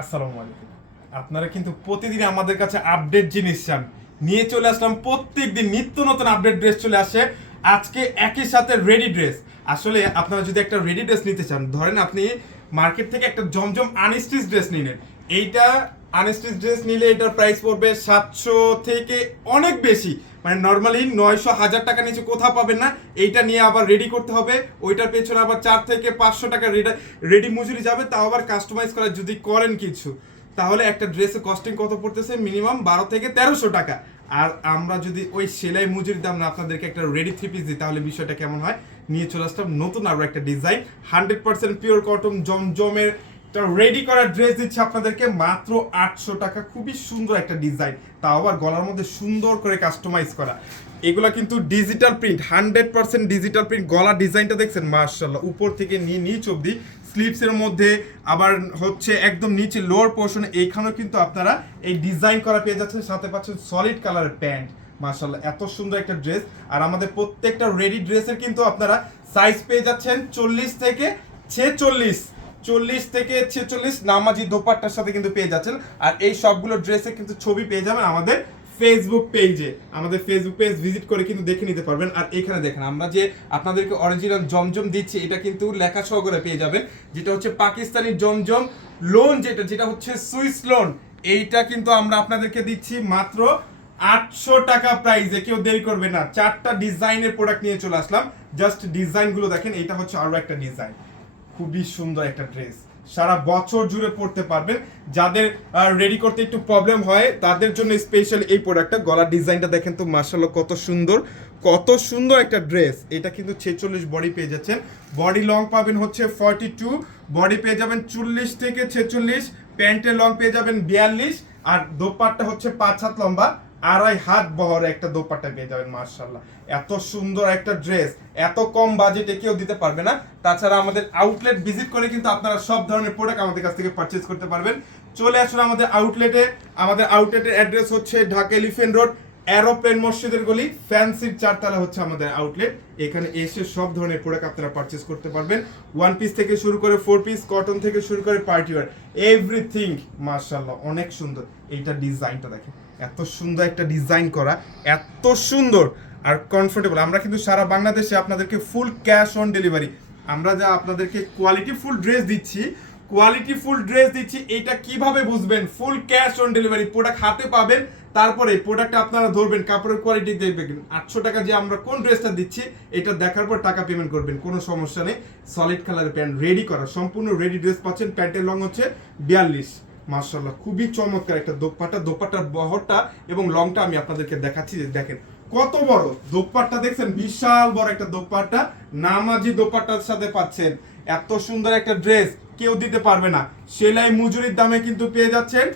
আসসালামু আলাইকুম। আপনারা কিন্তু প্রতিদিন আমাদের কাছে আপডেট জিনিস চান। নিয়ে চলে আসলাম প্রত্যেক দিন নিত্য নতুন আপডেট ড্রেস চলে আসে। আজকে একই সাথে রেডি ড্রেস আসলে আপনারা যদি একটা রেডি ড্রেস নিতে চান, ধরেন আপনি মার্কেট থেকে একটা জমজম আনস্টিচ ড্রেস নিলেন। এইটা আনস্টিচ ড্রেস নিলে এটার প্রাইস পড়বে সাতশো থেকে অনেক বেশি। মানে নর্মালি নয়শো হাজার টাকা নিচে কোথাও পাবেন না। এইটা নিয়ে আবার রেডি করতে হবে। ওইটার পেছনে আবার চার থেকে পাঁচশো টাকা রেডি মজুরি যাবে, তাও আবার কাস্টমাইজ করা যদি করেন কিছু, তাহলে একটা ড্রেসের কস্টিং কত পড়তেছে? মিনিমাম বারো থেকে তেরোশো টাকা। আর আমরা যদি ওই সেলাই মজুরি দাম না আপনাদেরকে একটা রেডি থ্রি পিস দিই, তাহলে বিষয়টা কেমন হয়? নিয়ে চলে আসলাম নতুন আরও একটা design hundred percent pure cotton জমজমের একটা রেডি করা ড্রেস দিচ্ছে আপনাদেরকে মাত্র আটশো টাকা। খুবই সুন্দর একটা ডিজাইন তাও আবার গলার মধ্যে সুন্দর করে কাস্টমাইজ করা। এগুলা কিন্তু digital print hundred percent digital print গলা ডিজাইনটা দেখছেন? মার্শাল্লাহ উপর থেকে নিয়ে নিচ অব্দি স্লিপসের মধ্যে আবার হচ্ছে একদম নিচে লোয়ার পোর্শন এইখানেও কিন্তু আপনারা এই ডিজাইন করা পেয়ে যাচ্ছেন। সাথে পাচ্ছেন সলিড কালারের প্যান্ট মার্শাল্লাহ এত সুন্দর একটা ড্রেস আর আমাদের প্রত্যেকটা রেডি ড্রেসের কিন্তু আপনারা সাইজ পেয়ে যাচ্ছেন চল্লিশ থেকে ছেচল্লিশ। চল্লিশ থেকে ছেচল্লিশ নামাজি দোপাট্টার সাথে কিন্তু পেয়ে যাচ্ছেন। আর এই সবগুলো ড্রেসে কিন্তু ছবি পেয়ে যাবেন আমাদের ফেসবুক পেজে আমাদের ফেসবুক পেজ ভিজিট করে কিন্তু দেখে নিতে পারবেন। আর এখানে দেখেন, আমরা যে আপনাদেরকে অরিজিনাল জমজম দিচ্ছি, এটা কিন্তু লেখা সহকারে পেয়ে যাবেন। যেটা হচ্ছে পাকিস্তানি জমজম লোন যেটা যেটা হচ্ছে সুইস লোন এইটা কিন্তু আমরা আপনাদেরকে দিচ্ছি মাত্র আটশো টাকা প্রাইসে কেউ দেরি করবে না। চারটা ডিজাইনের প্রোডাক্ট নিয়ে চলে আসলাম। জাস্ট ডিজাইনগুলো দেখেন এটা হচ্ছে আরও একটা ডিজাইন খুবই সুন্দর একটা ড্রেস। সারা বছর জুড়ে পড়তে পারবেন যাদের রেডি করতে একটু প্রবলেম হয়, তাদের জন্য স্পেশাল এই প্রোডাক্টটা গলার ডিজাইনটা দেখেন তো মার্শাল্লাহ কত সুন্দর। কত সুন্দর একটা ড্রেস। এটা কিন্তু ছেচল্লিশ বডি পেয়ে যাচ্ছেন। বডি লং পাবেন হচ্ছে ফর্টি টু বডি পেয়ে যাবেন চল্লিশ থেকে ছেচল্লিশ। প্যান্টের লং পেয়ে যাবেন বিয়াল্লিশ। আর দোপাট্টা হচ্ছে পাঁচ হাত লম্বা। আড়াই হাত বহরে একটা দোপাট্টা পেয়ে যাবেন মার্শাল্লাহ এত সুন্দর একটা ড্রেস, এত কম বাজেটে কেউ দিতে পারবে না। তাছাড়া আমাদের আউটলেট ভিজিট করে কিন্তু আপনারা সব ধরনের প্রোডাক্ট আমাদের কাছ থেকে পারচেজ করতে পারবেন। চলে আসুন আমাদের আউটলেটে আমাদের আউটলেটের অ্যাড্রেস হচ্ছে ঢাকা এলিফেন্ট রোড অ্যারোপ্লেন মসজিদের গলি ফ্যান্সির চারতলা হচ্ছে আমাদের আউটলেট এখানে এসে সব ধরনের প্রোডাক্ট আপনারা পারচেজ করতে পারবেন। ওয়ান পিস থেকে শুরু করে ফোর পিস কটন থেকে শুরু করে পার্টি ওয়ার এভরিথিং মার্শাল্লাহ অনেক সুন্দর। এইটা ডিজাইনটা দেখেন। এত সুন্দর একটা ডিজাইন করা, এত সুন্দর আর কমফোর্টেবল আমরা কিন্তু সারা বাংলাদেশে আপনাদেরকে ফুল ক্যাশ অন ডেলিভারি আমরা যা আপনাদেরকে কোয়ালিটি ফুল ড্রেস দিচ্ছি কোয়ালিটি ফুল ড্রেস দিচ্ছি, এটা কীভাবে বুঝবেন? Full cash on delivery product হাতে পাবেন, তারপরে প্রোডাক্টটা আপনারা ধরবেন, কাপড়ের কোয়ালিটি দেখবেন। আটশো টাকা যে আমরা কোন ড্রেসটা দিচ্ছি, এটা দেখার পর টাকা পেমেন্ট করবেন, কোনো সমস্যা নেই। সলিড কালারের প্যান্ট রেডি করা, সম্পূর্ণ রেডি ড্রেস পাচ্ছেন প্যান্টের লং হচ্ছে বিয়াল্লিশ। মার্শাল্লাহ খুবই চমৎকার একটা দোপাট্টা। দোপাট্টার বহরটা এবং লংটা আমি আপনাদেরকে দেখাচ্ছি যে দেখেন, কত বড়। দোপাট্টা দেখছেন? বিশাল বড় একটা দোপাট্টা। নামাজি দোপাট্টার সাথে পাচ্ছেন। এত সুন্দর একটা ড্রেস, কেউ দিতে পারবে না। সেলাই মজুরির দামে কিন্তু পেয়ে যাচ্ছেন।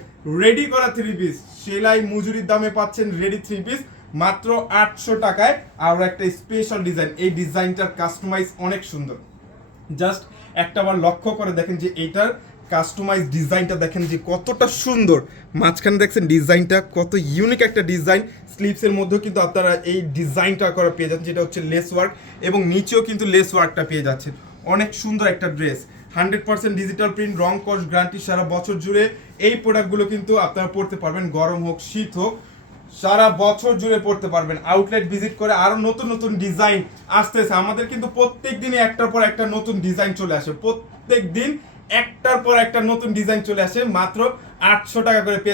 রেডি করা থ্রি পিস সেলাই মজুরির দামে পাচ্ছেন রেডি থ্রি পিস মাত্র আটশো টাকায় আর একটা স্পেশাল ডিজাইন এই ডিজাইনটার কাস্টমাইজ অনেক সুন্দর। জাস্ট একটাবার লক্ষ্য করে দেখেন যে এইটার কাস্টমাইজ ডিজাইনটা দেখেন যে কতটা সুন্দর। মাঝখানে দেখছেন ডিজাইনটা কত ইউনিক একটা ডিজাইন স্লিপসের মধ্যেও কিন্তু আপনারা এই ডিজাইনটা করা পেয়ে যাচ্ছেন, যেটা হচ্ছে লেস ওয়ার্ক এবং নিচেও কিন্তু লেস ওয়ার্কটা পেয়ে যাচ্ছেন। অনেক সুন্দর একটা dress hundred percent digital print রং কস্ট গ্যারান্টি সারা বছর জুড়ে এই প্রোডাক্টগুলো কিন্তু আপনারা পড়তে পারবেন, গরম হোক, শীত হোক, সারা বছর জুড়ে পড়তে পারবেন। আউটলেট ভিজিট করে আরও নতুন নতুন ডিজাইন আসতেছে। আমাদের কিন্তু প্রত্যেক দিনই একটার পর একটা নতুন ডিজাইন চলে আসে। প্রত্যেক দিন একটার পর একটা নতুন ডিজাইন চলে আসে মাত্র আটশো টাকা করে পেয়ে